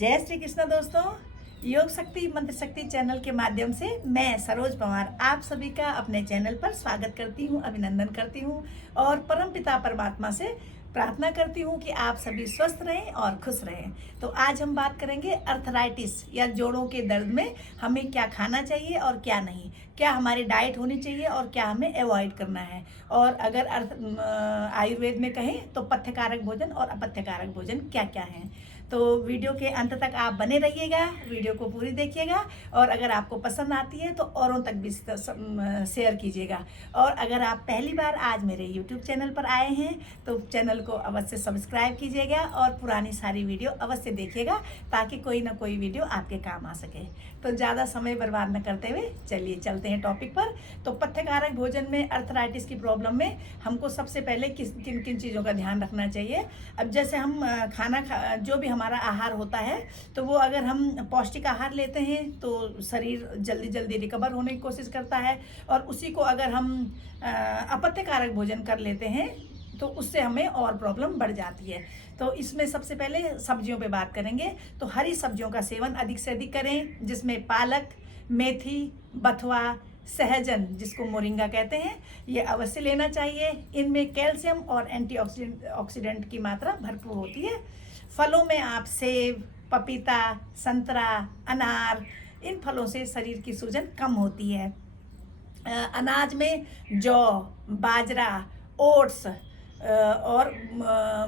जय श्री कृष्ण दोस्तों। योग शक्ति मंत्र शक्ति चैनल के माध्यम से मैं सरोज पवार आप सभी का अपने चैनल पर स्वागत करती हूँ, अभिनंदन करती हूँ और परमपिता परमात्मा से प्रार्थना करती हूँ कि आप सभी स्वस्थ रहें और खुश रहें। तो आज हम बात करेंगे अर्थराइटिस या जोड़ों के दर्द में हमें क्या खाना चाहिए और क्या नहीं, क्या हमारी डाइट होनी चाहिए और क्या हमें अवॉइड करना है। और अगर आयुर्वेद में कहें तो पथ्यकारक भोजन और अपथ्यकारक भोजन क्या क्या हैं। तो वीडियो के अंत तक आप बने रहिएगा, वीडियो को पूरी देखिएगा और अगर आपको पसंद आती है तो औरों तक भी शेयर कीजिएगा। और अगर आप पहली बार आज मेरे YouTube चैनल पर आए हैं तो चैनल को अवश्य सब्सक्राइब कीजिएगा और पुरानी सारी वीडियो अवश्य देखिएगा ताकि कोई ना कोई वीडियो आपके काम आ सके। तो ज़्यादा समय बर्बाद न करते हुए चलिए चलते हैं टॉपिक पर। तो पथ्यकारक भोजन में अर्थराइटिस की प्रॉब्लम में हमको सबसे पहले किन किन चीज़ों का ध्यान रखना चाहिए। अब जैसे हम जो भी हमारा आहार होता है तो वो अगर हम पौष्टिक आहार लेते हैं तो शरीर जल्दी जल्दी रिकवर होने की कोशिश करता है और उसी को अगर हम अपथ्यकारक भोजन कर लेते हैं तो उससे हमें और प्रॉब्लम बढ़ जाती है। तो इसमें सबसे पहले सब्जियों पे बात करेंगे। तो हरी सब्जियों का सेवन अधिक से अधिक करें, जिसमें पालक, मेथी, बथुआ, सहजन जिसको मोरिंगा कहते हैं, ये अवश्य लेना चाहिए। इनमें कैल्शियम और एंटीऑक्सीडेंट की मात्रा भरपूर होती है। फलों में आप सेब, पपीता, संतरा, अनार, इन फलों से शरीर की सूजन कम होती है। अनाज में जौ, बाजरा, ओट्स और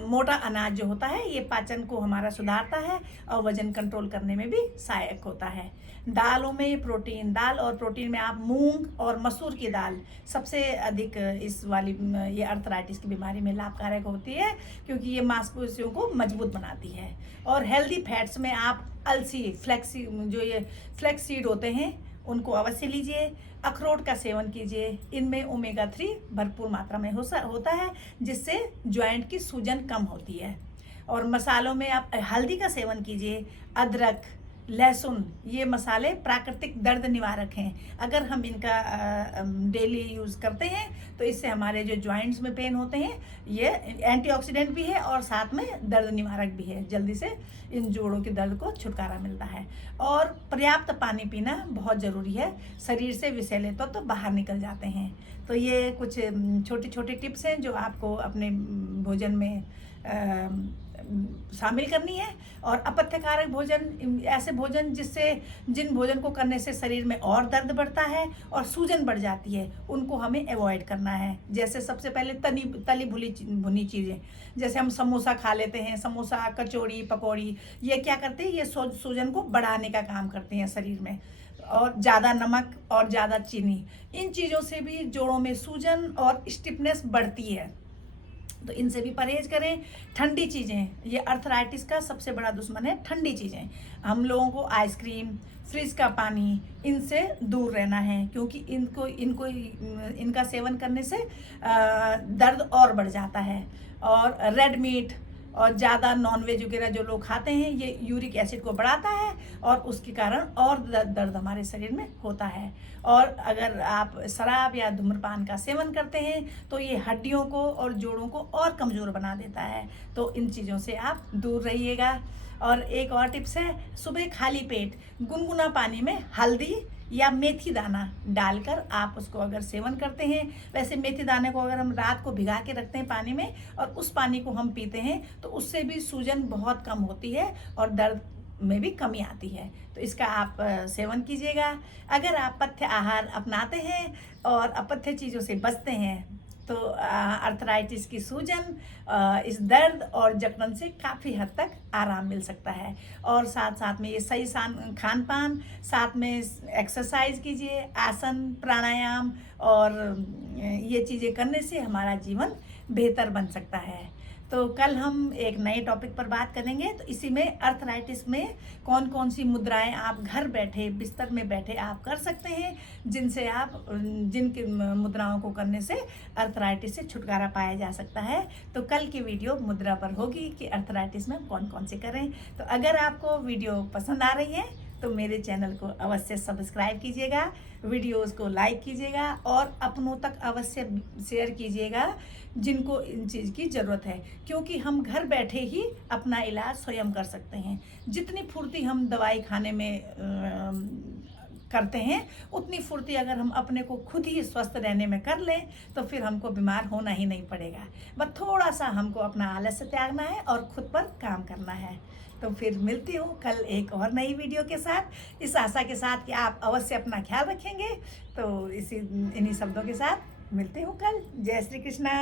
मोटा अनाज जो होता है ये पाचन को हमारा सुधारता है और वजन कंट्रोल करने में भी सहायक होता है। दालों में प्रोटीन, दाल और प्रोटीन में आप मूंग और मसूर की दाल सबसे अधिक इस वाली ये अर्थराइटिस की बीमारी में लाभकारक होती है क्योंकि ये मांसपेशियों को मजबूत बनाती है। और हेल्दी फैट्स में आप अलसी, फ्लैक्स सीड होते हैं उनको अवश्य लीजिए। अखरोट का सेवन कीजिए, इनमें ओमेगा 3 भरपूर मात्रा में होता है जिससे जॉइंट की सूजन कम होती है। और मसालों में आप हल्दी का सेवन कीजिए। अदरक, लहसुन, ये मसाले प्राकृतिक दर्द निवारक हैं। अगर हम इनका डेली यूज़ करते हैं तो इससे हमारे जो जॉइंट्स में पेन होते हैं ये एंटीऑक्सीडेंट भी है और साथ में दर्द निवारक भी है, जल्दी से इन जोड़ों के दर्द को छुटकारा मिलता है। और पर्याप्त पानी पीना बहुत ज़रूरी है, शरीर से विषैले तत्व तो बाहर निकल जाते हैं। तो ये कुछ छोटे छोटे टिप्स हैं जो आपको अपने भोजन में शामिल करनी है। और अपथ्यकारक भोजन ऐसे भोजन जिन भोजन को करने से शरीर में और दर्द बढ़ता है और सूजन बढ़ जाती है उनको हमें अवॉइड करना है। जैसे सबसे पहले तली भुनी चीज़ें, जैसे हम समोसा खा लेते हैं, समोसा, कचौड़ी, पकौड़ी, ये क्या करते हैं, ये सूजन को बढ़ाने का काम करते हैं शरीर में। और ज़्यादा नमक और ज़्यादा चीनी, इन चीज़ों से भी जोड़ों में सूजन और स्टिफनेस बढ़ती है, तो इनसे भी परहेज करें। ठंडी चीज़ें, ये अर्थराइटिस का सबसे बड़ा दुश्मन है ठंडी चीज़ें। हम लोगों को आइसक्रीम, फ्रिज का पानी, इनसे दूर रहना है क्योंकि इनका सेवन करने से दर्द और बढ़ जाता है। और रेड मीट और ज़्यादा नॉनवेज वगैरह जो लोग खाते हैं ये यूरिक एसिड को बढ़ाता है और उसके कारण और दर्द हमारे शरीर में होता है। और अगर आप शराब या धूम्रपान का सेवन करते हैं तो ये हड्डियों को और जोड़ों को और कमज़ोर बना देता है, तो इन चीज़ों से आप दूर रहिएगा। और एक और टिप्स है, सुबह खाली पेट गुनगुना पानी में हल्दी या मेथी दाना डालकर आप उसको अगर सेवन करते हैं, वैसे मेथी दाने को अगर हम रात को भिगा के रखते हैं पानी में और उस पानी को हम पीते हैं तो उससे भी सूजन बहुत कम होती है और दर्द में भी कमी आती है। तो इसका आप सेवन कीजिएगा। अगर आप पथ्य आहार अपनाते हैं और अपथ्य चीज़ों से बचते हैं तो अर्थराइटिस की सूजन, इस दर्द और जकड़न से काफ़ी हद तक आराम मिल सकता है। और साथ साथ में ये सही खान पान, साथ में एक्सरसाइज कीजिए, आसन, प्राणायाम, और ये चीज़ें करने से हमारा जीवन बेहतर बन सकता है। तो कल हम एक नए टॉपिक पर बात करेंगे। तो इसी में अर्थराइटिस में कौन कौन सी मुद्राएं आप घर बैठे बिस्तर में बैठे आप कर सकते हैं, जिनसे आप जिन मुद्राओं को करने से अर्थराइटिस से छुटकारा पाया जा सकता है। तो कल की वीडियो मुद्रा पर होगी कि अर्थराइटिस में कौन कौन से करें। तो अगर आपको वीडियो पसंद आ रही है तो मेरे चैनल को अवश्य सब्सक्राइब कीजिएगा, वीडियोस को लाइक कीजिएगा और अपनों तक अवश्य शेयर कीजिएगा जिनको इन चीज़ की ज़रूरत है, क्योंकि हम घर बैठे ही अपना इलाज स्वयं कर सकते हैं। जितनी फुर्ती हम दवाई खाने में करते हैं, उतनी फुर्ती अगर हम अपने को खुद ही स्वस्थ रहने में कर लें तो फिर हमको बीमार होना ही नहीं पड़ेगा। बस थोड़ा सा हमको अपना आलस्य त्यागना है और खुद पर काम करना है। तो फिर मिलती हूँ कल एक और नई वीडियो के साथ, इस आशा के साथ कि आप अवश्य अपना ख्याल रखेंगे। तो इन्हीं शब्दों के साथ मिलते हूँ कल। जय श्री कृष्णा।